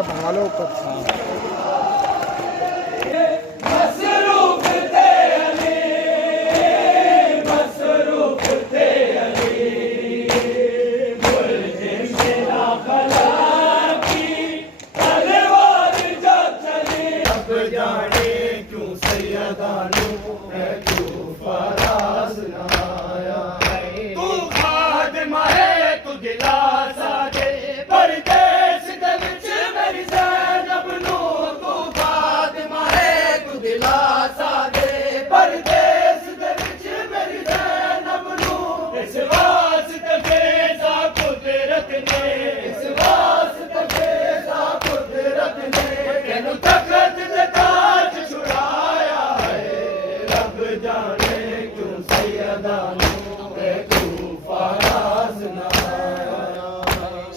जरा भंगा लो ऊपर।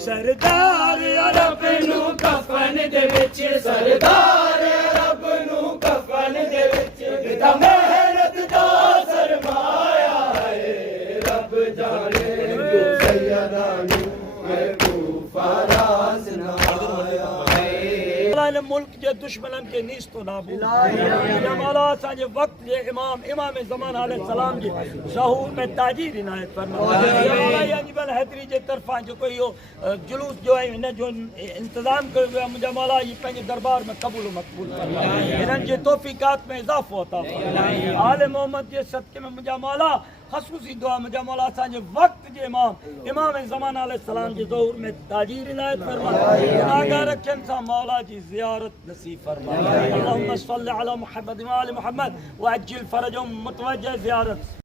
सरदार अरब नू कफन दे विच, सरदार अरब नू कफन दे विच, दा मेहनत दा सरमाया है। रब जाने क्यों सैयदा नू महबूबा रास ना आया है। मुल्क जे दुश्मनन के नीस तो नाबूद मौला असांजे वक्त जे इमाम ज़मान अलैहि सलाम जे ज़हूर में ताजीर इनायत फरमाया। अजमल हैदरी जे तरफां जो कोई जुलूस जो है इन जो इंतजाम कयो वियो मुंहिंजा मौला ये पंहिंजे दरबार में क़बूल मक़बूल फरमाए, हिननि जे तौफ़ीक़ात में इज़ाफ़ो अता फरमाए। आले मोहम्मद जे सदक़े में मुंहिंजा मौला ख़ुसूसी दुआ मुंहिंजा मौला असांजे वक्त जे इमाम ज़मान अलैहि सलाम जे ज़हूर में ताजीर इनायत फरमाए। गुनाहगार रखनि सां मौला जी ज़ियारत नसीब फरमाए। अल्लाहुम्मा सल्लि अला मुहम्मद व आलि मुहम्मद व अज्जिल फरजहुम मुतवज्जिह ज़ियारत।